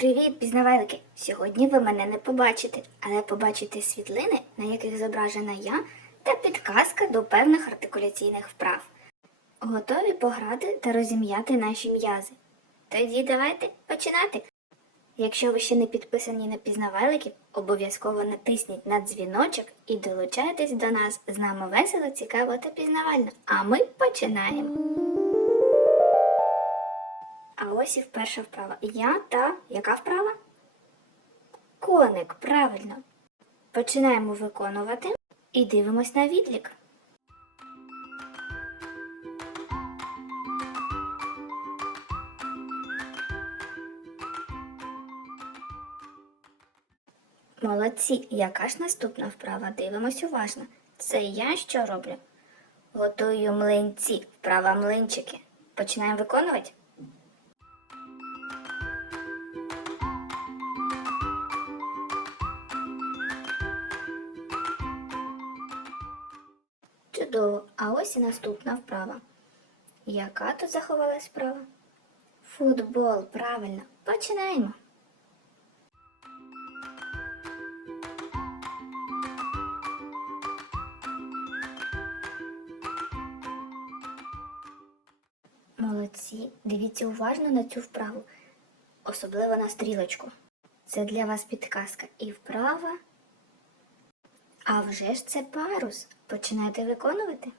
Привіт, пізнавайлики! Сьогодні ви мене не побачите, але побачите світлини, на яких зображена я, та підказка до певних артикуляційних вправ. Готові пограти та розім'яти наші м'язи? Тоді давайте починати. Якщо ви ще не підписані на пізнавайликів, обов'язково натисніть на дзвіночок і долучайтесь до нас. З нами весело, цікаво та пізнавально. А ми починаємо. А ось і перша вправа. Я та яка вправа? Коник, правильно. Починаємо виконувати і дивимось на відлік. Молодці, яка ж наступна вправа? Дивимось уважно. Це я що роблю? Готую млинці, вправа млинчики. Починаємо виконувати? Чудово. А ось і наступна вправа. Яка тут заховалась вправа? Футбол, правильно. Починаємо. Молодці. Дивіться уважно на цю вправу, особливо на стрілочку. Це для вас підказка і вправа. А вже ж це парус. Починайте виконувати.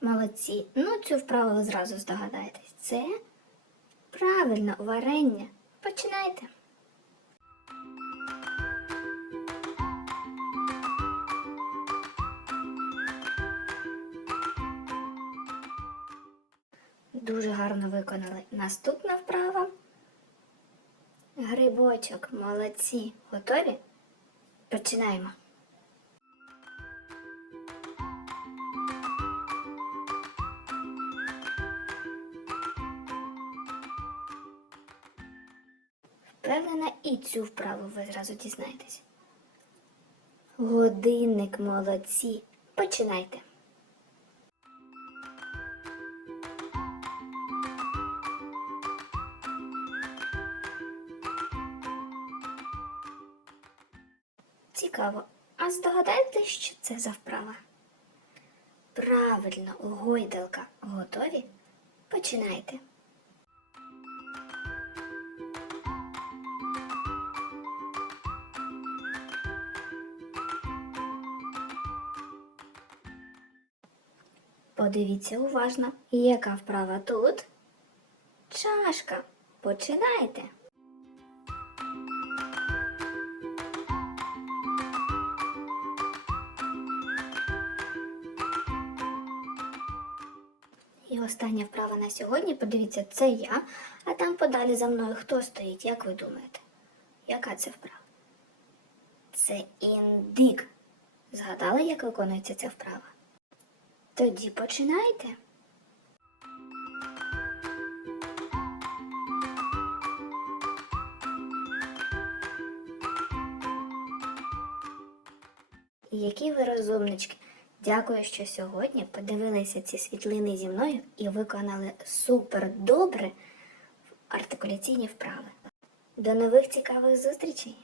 Молодці. Ну, цю вправу ви зразу здогадаєтесь. Це правильно варення. Починайте. Дуже гарно виконали. Наступна вправа. Грибочок. Молодці. Готові? Починаємо. Впевнена, і цю вправу ви зразу дізнаєтесь. Годинник молодці. Починайте. Цікаво. А здогадаєтесь, що це за вправа? Правильно, гойдалка. Готові? Починайте. Подивіться уважно, яка вправа тут? Чашка. Починайте. Остання вправа на сьогодні, подивіться, це я, а там подалі за мною хто стоїть, як ви думаєте? Яка це вправа? Це індик. Згадали, як виконується ця вправа? Тоді починайте. Які ви розумнички! Дякую, що сьогодні подивилися ці світлини зі мною і виконали супер добре артикуляційні вправи. До нових цікавих зустрічей!